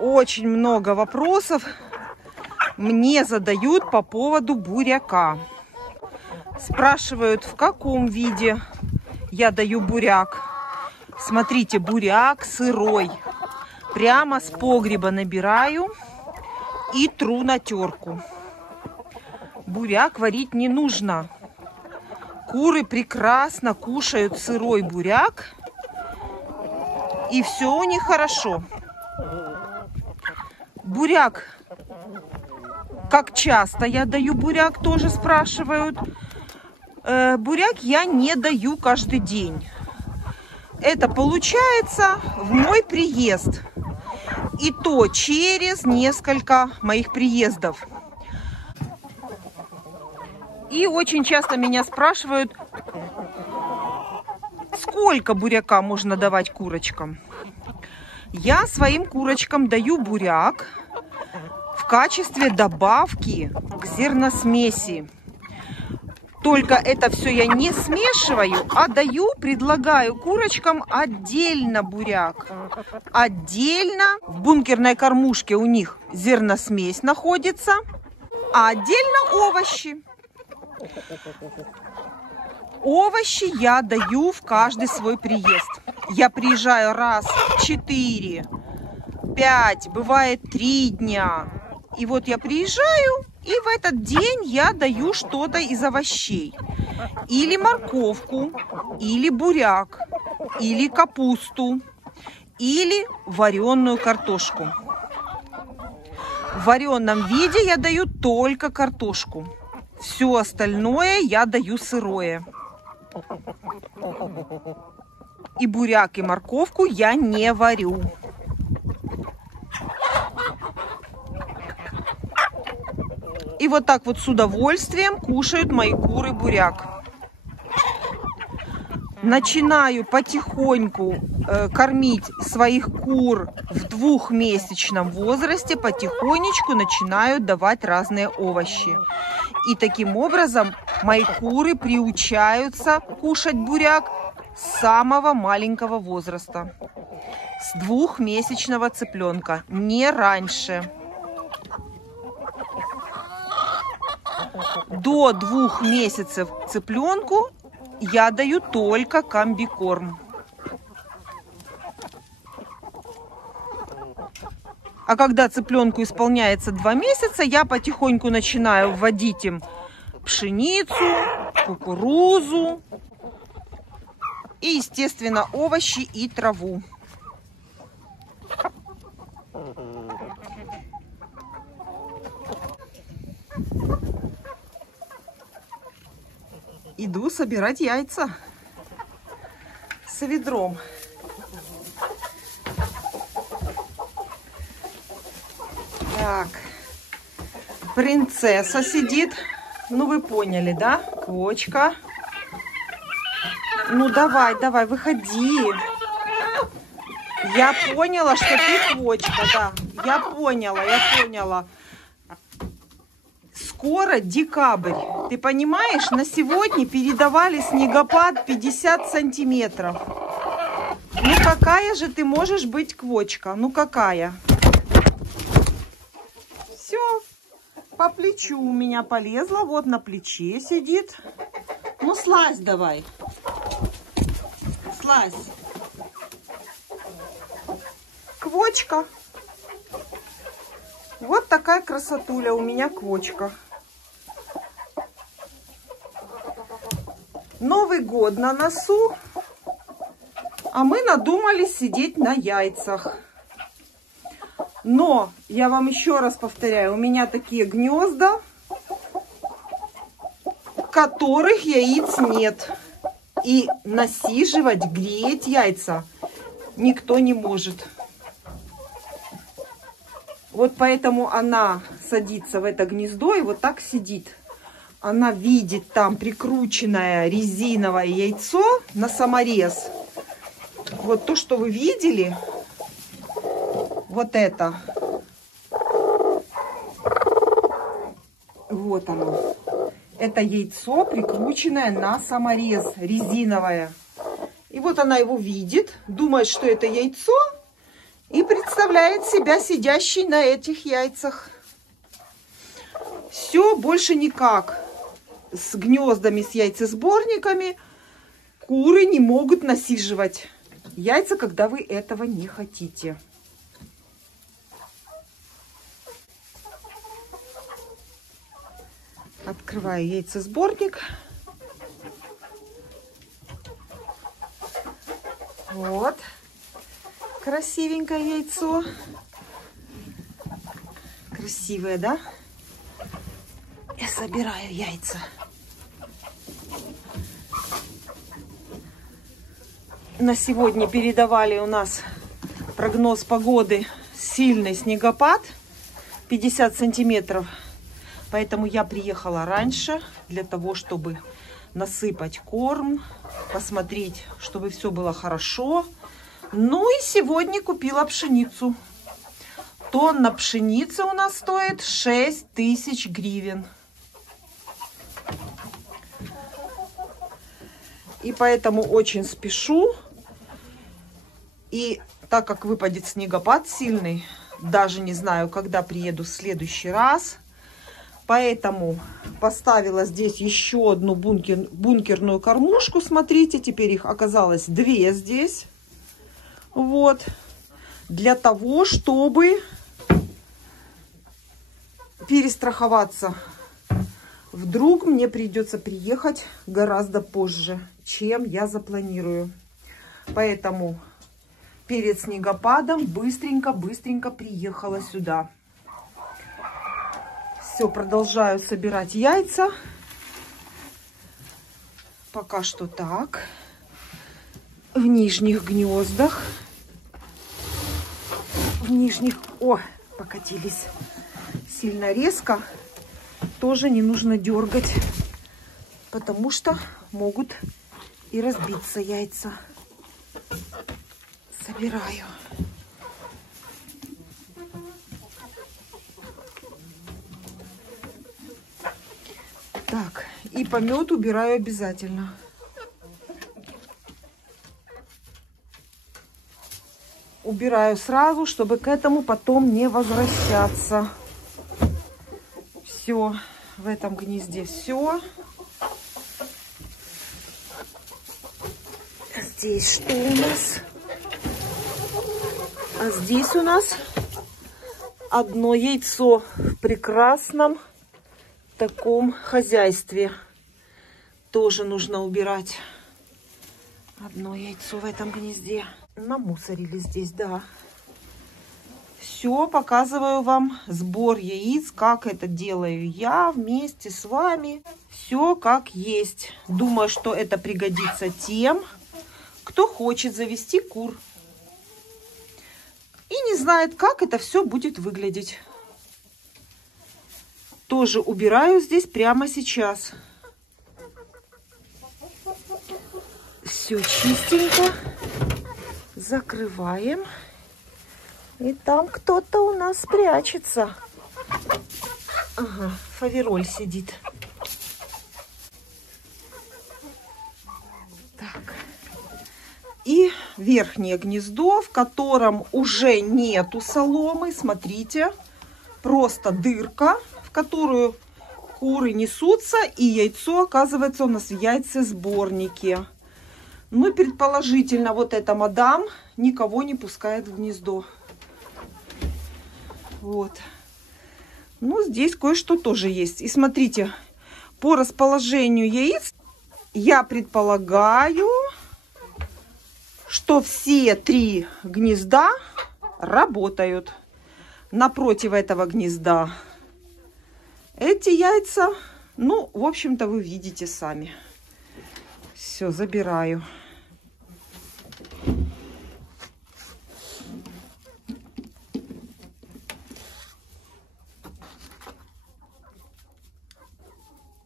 Очень много вопросов мне задают по поводу буряка. Спрашивают, в каком виде я даю буряк. Смотрите, буряк сырой. Прямо с погреба набираю и тру на терку. Буряк варить не нужно. Куры прекрасно кушают сырой буряк, и все у них хорошо. Буряк, как часто я даю буряк, тоже спрашивают. Буряк я не даю каждый день. Это получается в мой приезд. И то через несколько моих приездов. И очень часто меня спрашивают, сколько буряка можно давать курочкам. Я своим курочкам даю буряк в качестве добавки к зерносмеси. Только это все я не смешиваю, а предлагаю курочкам отдельно буряк. Отдельно в бункерной кормушке у них зерносмесь находится, а отдельно овощи. Овощи я даю в каждый свой приезд. Я приезжаю раз в 4, 5, бывает 3 дня. И вот я приезжаю, и в этот день я даю что-то из овощей. Или морковку, или буряк, или капусту, или вареную картошку. В вареном виде я даю только картошку. Все остальное я даю сырое. И буряк, и морковку я не варю. И вот так вот с удовольствием кушают мои куры буряк. Начинаю потихоньку кормить своих кур в 2-месячном возрасте. Потихонечку начинаю давать разные овощи. И таким образом мои куры приучаются кушать буряк с самого маленького возраста. С 2-месячного цыпленка, не раньше. До 2 месяцев цыпленку я даю только комбикорм. А когда цыпленку исполняется 2 месяца, я потихоньку начинаю вводить им пшеницу, кукурузу и, естественно, овощи и траву. Иду собирать яйца с ведром. Так, принцесса сидит. Ну, вы поняли, да? Квочка. Ну, давай, давай, выходи. Я поняла, что ты квочка, да. Я поняла, я поняла. скоро декабрь. Ты понимаешь, на сегодня передавали снегопад 50 сантиметров. Ну какая же ты можешь быть квочка? Ну какая? Все, по плечу у меня полезла, вот на плече сидит. Ну слазь давай. Слазь. Квочка. Вот такая красотуля у меня квочка. Новый год на носу, а мы надумали сидеть на яйцах. Но, я вам еще раз повторяю, у меня такие гнезда, которых яиц нет. И насиживать, греть яйца никто не может. Вот поэтому она садится в это гнездо и вот так сидит. Она видит там прикрученное резиновое яйцо на саморез. Вот то, что вы видели, вот это. Вот оно. Это яйцо, прикрученное на саморез, резиновое. И вот она его видит, думает, что это яйцо. И представляет себя сидящей на этих яйцах. Все, больше никак. С гнездами, с яйцесборниками куры не могут насиживать яйца, когда вы этого не хотите. Открываю яйцесборник. Вот. Красивенькое яйцо. Красивое, да? Я собираю яйца. На сегодня передавали у нас прогноз погоды: сильный снегопад, 50 сантиметров. Поэтому я приехала раньше для того, чтобы насыпать корм, посмотреть, чтобы все было хорошо. Ну и сегодня купила пшеницу. Тонна пшеницы у нас стоит 6000 гривен. И поэтому очень спешу. И так как выпадет снегопад сильный, даже не знаю, когда приеду в следующий раз. Поэтому поставила здесь еще одну бункерную кормушку. Смотрите, теперь их оказалось 2 здесь. Вот. Для того, чтобы перестраховаться. Вдруг мне придется приехать гораздо позже, чем я запланирую. Поэтому перед снегопадом быстренько приехала сюда. Все, продолжаю собирать яйца. Пока что так. В нижних гнездах. В нижних... О, покатились сильно резко. Тоже не нужно дергать, потому что могут и разбиться яйца. Собираю. Так, и помет убираю обязательно. Убираю сразу, чтобы к этому потом не возвращаться. Все, в этом гнезде все. Здесь что у нас? А здесь у нас одно яйцо в прекрасном таком хозяйстве. Тоже нужно убирать. Одно яйцо в этом гнезде. Намусорили здесь, да. Все, показываю вам сбор яиц, как это делаю я вместе с вами. Все как есть. Думаю, что это пригодится тем, кто хочет завести кур и не знает, как это все будет выглядеть. Тоже убираю здесь прямо сейчас. Все чистенько. Закрываем. И там кто-то у нас прячется. Ага, фавероль сидит. Так. И верхнее гнездо, в котором уже нету соломы. Смотрите, просто дырка, в которую куры несутся, и яйцо, оказывается, у нас в яйцесборнике. Ну, предположительно, вот эта мадам никого не пускает в гнездо. Вот. Ну, здесь кое-что тоже есть. И смотрите, по расположению яиц я предполагаю, что все 3 гнезда работают. Напротив этого гнезда эти яйца, ну, в общем-то, вы видите сами. Все, забираю.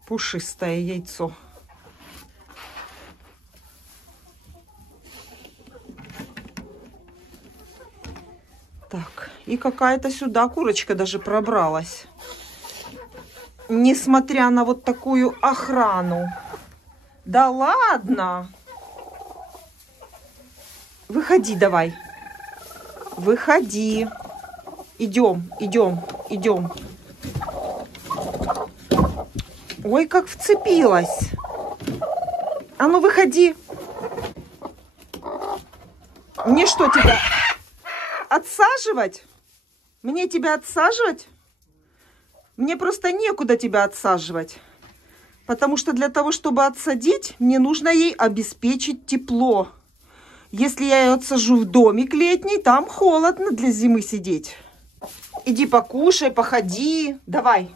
Пушистое яйцо. Так, и какая-то сюда курочка даже пробралась. Несмотря на вот такую охрану. Да ладно. Выходи давай. Выходи. Идем, идем, идем. Ой, как вцепилась. А ну выходи. Мне что, тебя отсаживать? Мне тебя отсаживать? Мне просто некуда тебя отсаживать. Потому что для того, чтобы отсадить, мне нужно ей обеспечить тепло. Если я ее отсажу в домик летний, там холодно для зимы сидеть. Иди покушай, походи. Давай.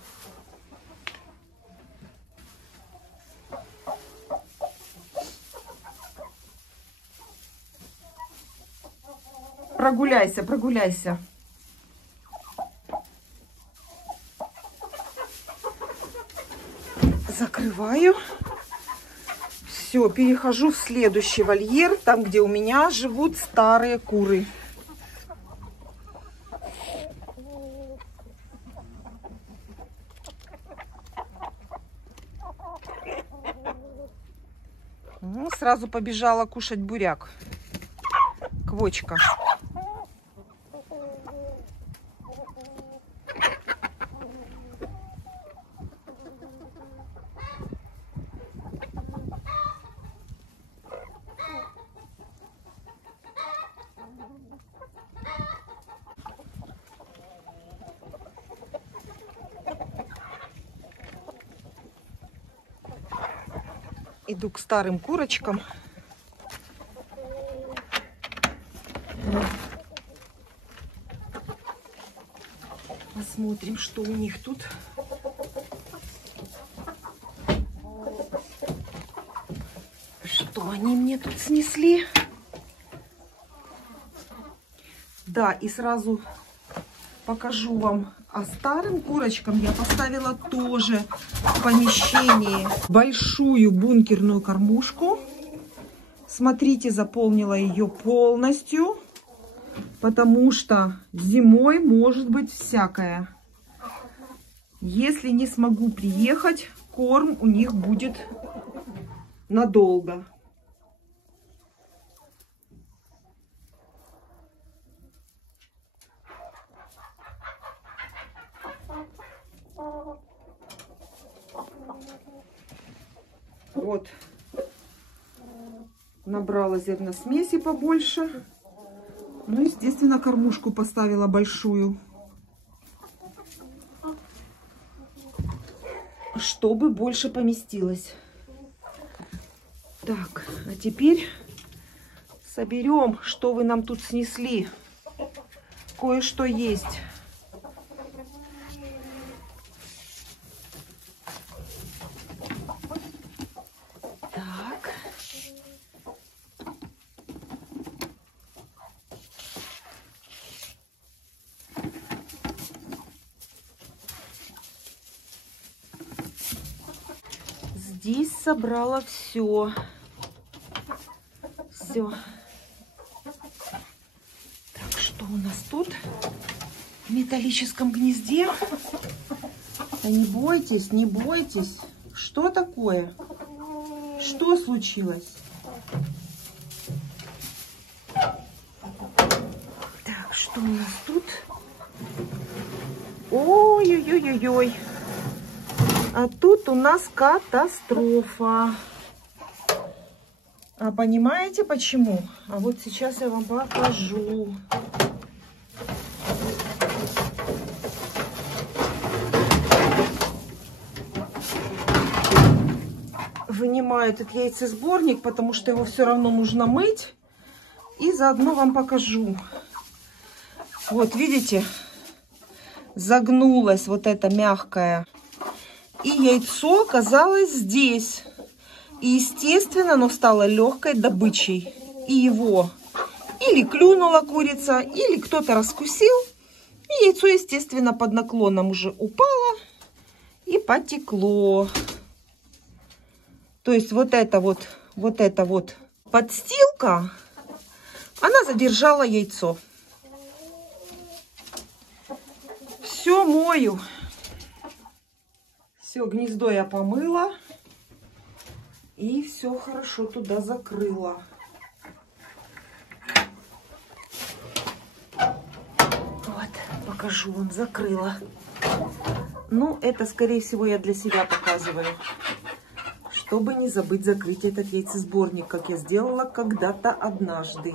Прогуляйся, прогуляйся. Закрываю. Все, перехожу в следующий вольер, там, где у меня живут старые куры. Ну, сразу побежала кушать буряк. Квочка. Иду к старым курочкам. Посмотрим, что у них тут. Что они мне тут снесли? Да, и сразу покажу вам. А старым курочкам я поставила тоже в помещении большую бункерную кормушку. Смотрите, заполнила ее полностью, потому что зимой может быть всякое. Если не смогу приехать, корм у них будет надолго. Вот, набрала зерносмеси побольше. Ну, естественно, кормушку поставила большую, чтобы больше поместилось. Так, а теперь соберем, что вы нам тут снесли. Кое-что есть. Здесь собрала все. Все. Так, что у нас тут? В металлическом гнезде Да не бойтесь, не бойтесь. Что такое? Что случилось? Так, что у нас тут? Ой-ой-ой-ой-ой. А тут у нас катастрофа. А понимаете почему? А вот сейчас я вам покажу. Вынимаю этот яйцесборник, потому что его все равно нужно мыть. И заодно вам покажу. Вот видите, загнулась вот эта мягкая. И яйцо оказалось здесь. И естественно оно стало легкой добычей. И его или клюнула курица, или кто-то раскусил. И яйцо, естественно, под наклоном уже упало и потекло. То есть вот эта вот подстилка, она задержала яйцо. Все мою. Все, гнездо я помыла. И все хорошо туда закрыла. Вот, покажу вам, закрыла. Ну, это, скорее всего, я для себя показываю. Чтобы не забыть закрыть этот яйцесборник, как я сделала когда-то однажды.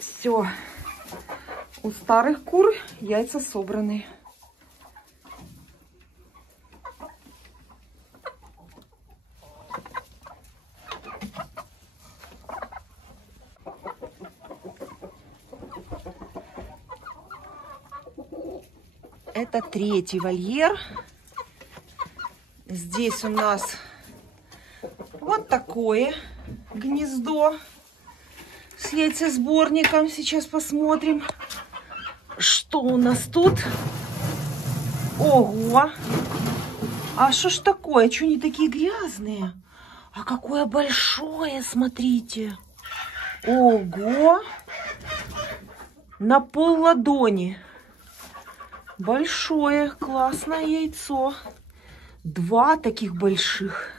Все, у старых кур яйца собраны. Это третий вольер. Здесь у нас вот такое гнездо с яйцесборником. Сейчас посмотрим, что у нас тут. Ого! А что ж такое? Что они такие грязные? А какое большое, смотрите. Ого! На пол ладони. Большое, классное яйцо. Два таких больших.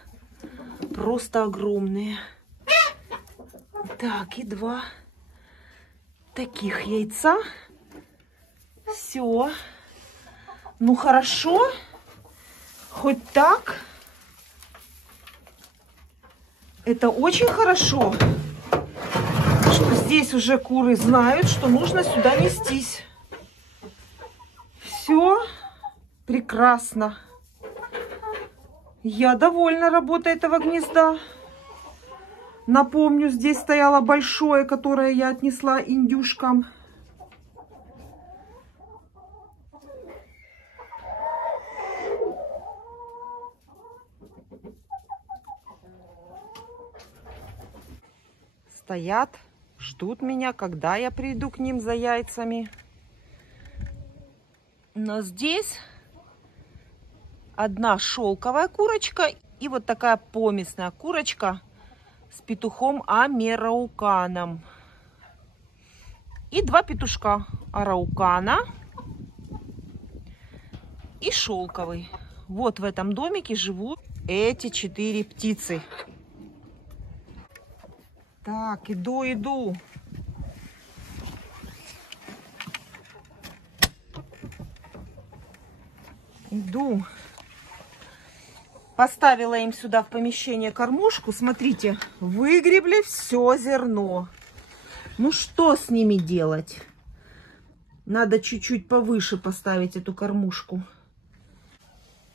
Просто огромные. Так, и два таких яйца. Все. Ну, хорошо. Хоть так. Это очень хорошо, что здесь уже куры знают, что нужно сюда нестись. Все прекрасно. Я довольна работой этого гнезда. Напомню, здесь стояло большое, которое я отнесла индюшкам. Стоят, ждут меня, когда я приду к ним за яйцами. Но здесь одна шелковая курочка и вот такая помесная курочка с петухом амерауканом. И два петушка араукана и шелковый. Вот в этом домике живут эти 4 птицы. Так, иду. Иду. Поставила им сюда в помещение кормушку. Смотрите, выгребли все зерно. Ну что с ними делать? Надо чуть-чуть повыше поставить эту кормушку.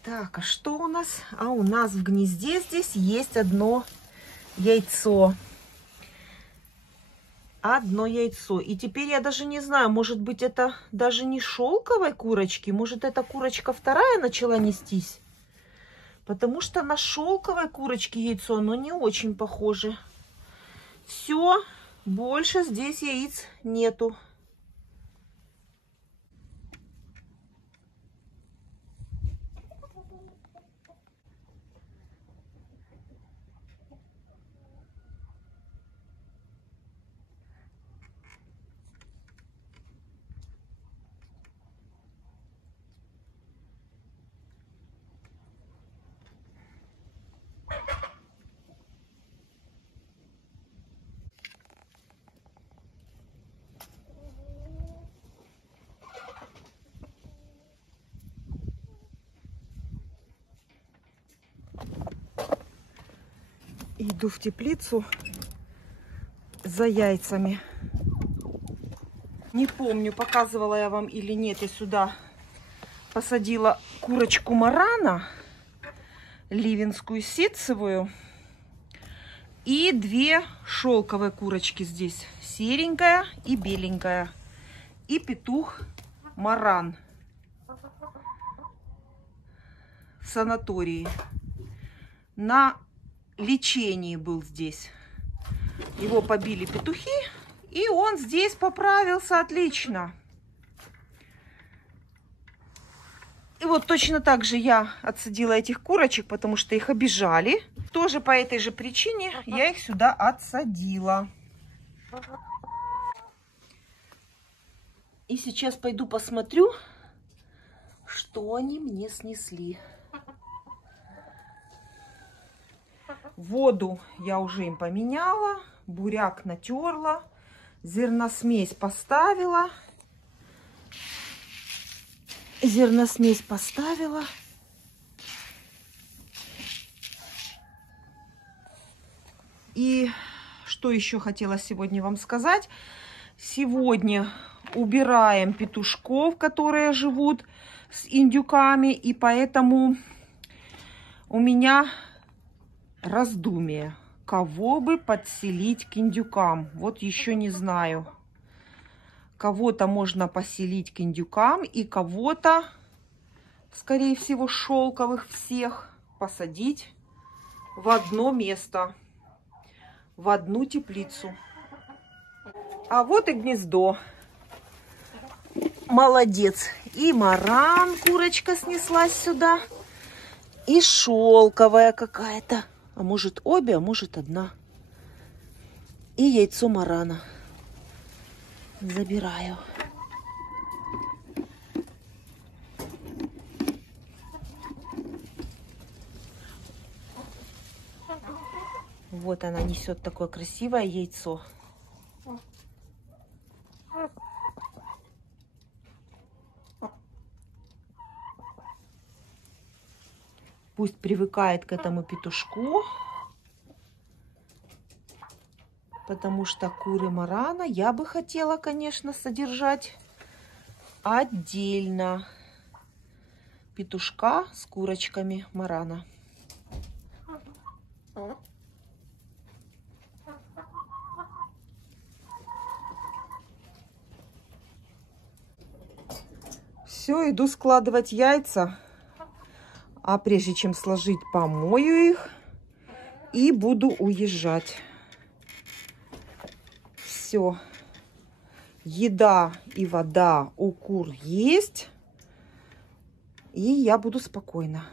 Так, а что у нас? А у нас в гнезде здесь есть одно яйцо. Одно яйцо. И теперь я даже не знаю, может быть, это даже не шелковой курочки. Может, эта курочка вторая начала нестись. Потому что на шелковой курочке яйцо, оно не очень похоже. Все, больше здесь яиц нету. Иду в теплицу за яйцами. Не помню, показывала я вам или нет, я сюда посадила курочку марана, ливенскую ситцевую, и 2 шелковые курочки здесь, серенькая и беленькая, и петух маран в санатории. На лечении был здесь. Его побили петухи, и он здесь поправился отлично. И вот точно так же я отсадила этих курочек, потому что их обижали. Тоже по этой же причине я их сюда отсадила. И сейчас пойду посмотрю, что они мне снесли. Воду я уже им поменяла, буряк натерла, зерносмесь поставила. И что еще хотела сегодня вам сказать. Сегодня убираем петушков, которые живут с индюками. И поэтому у меня раздумие. Кого бы подселить к индюкам? Вот еще не знаю. Кого-то можно поселить к индюкам, и кого-то, скорее всего, шелковых всех посадить в одно место, в одну теплицу. А вот и гнездо. Молодец. И маран, курочка снеслась сюда, и шелковая какая-то. А может обе, а может одна. И яйцо марана. Забираю. Вот она несет такое красивое яйцо. Пусть привыкает к этому петушку, потому что куры марана я бы хотела, конечно, содержать отдельно. Петушка с курочками марана. Все, иду складывать яйца. А прежде чем сложить, помою их и буду уезжать. Все. Еда и вода у кур есть. И я буду спокойна.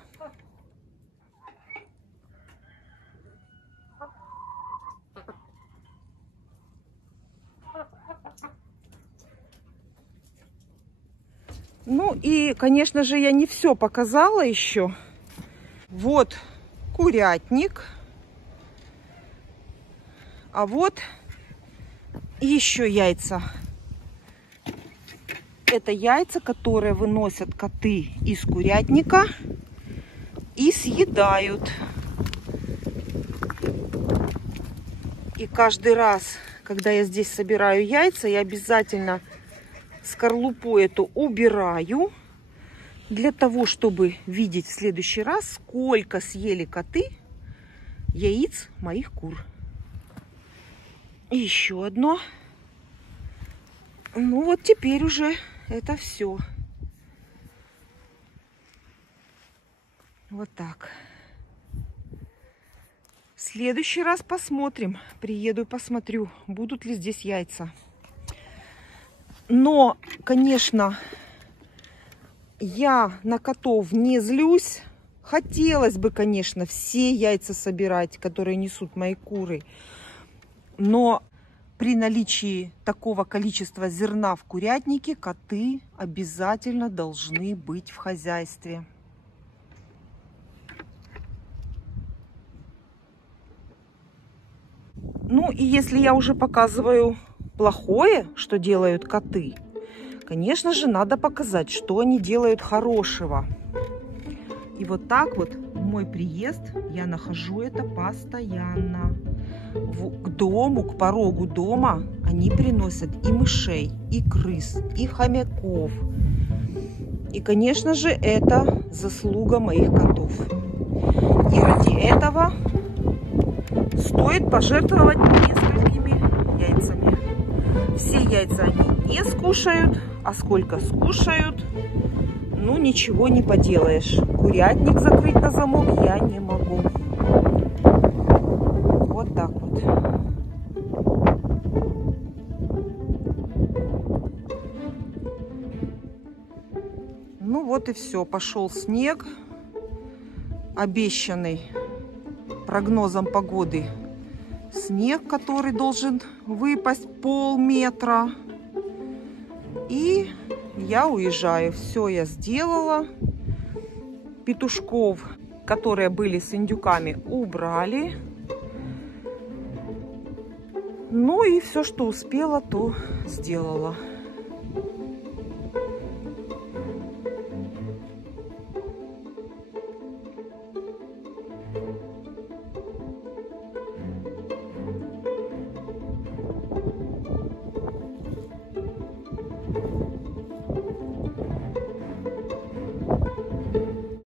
Ну и, конечно же, я не все показала еще. Вот курятник. А вот еще яйца. Это яйца, которые выносят коты из курятника и съедают. И каждый раз, когда я здесь собираю яйца, я обязательно скорлупу эту убираю, для того, чтобы видеть в следующий раз, сколько съели коты яиц моих кур. И еще одно. Ну вот теперь уже это все. Вот так. В следующий раз посмотрим. Приеду и посмотрю, будут ли здесь яйца. Но, конечно, я на котов не злюсь. Хотелось бы, конечно, все яйца собирать, которые несут мои куры. Но при наличии такого количества зерна в курятнике коты обязательно должны быть в хозяйстве. Ну и если я уже показываю плохое, что делают коты, конечно же, надо показать, что они делают хорошего. И вот так вот мой приезд я нахожу это постоянно. К дому, к порогу дома они приносят и мышей, и крыс, и хомяков. И, конечно же, это заслуга моих котов. И ради этого стоит пожертвовать несколькими яйцами. Все яйца они не скушают, а сколько скушают, ну ничего не поделаешь. Курятник закрыть на замок я не могу. Вот так вот. Ну вот и все. Пошел снег, обещанный прогнозом погоды. Снег, который должен выпасть полметра. И я уезжаю. Все я сделала. Петушков, которые были с индюками, убрали. Ну и все, что успела, то сделала.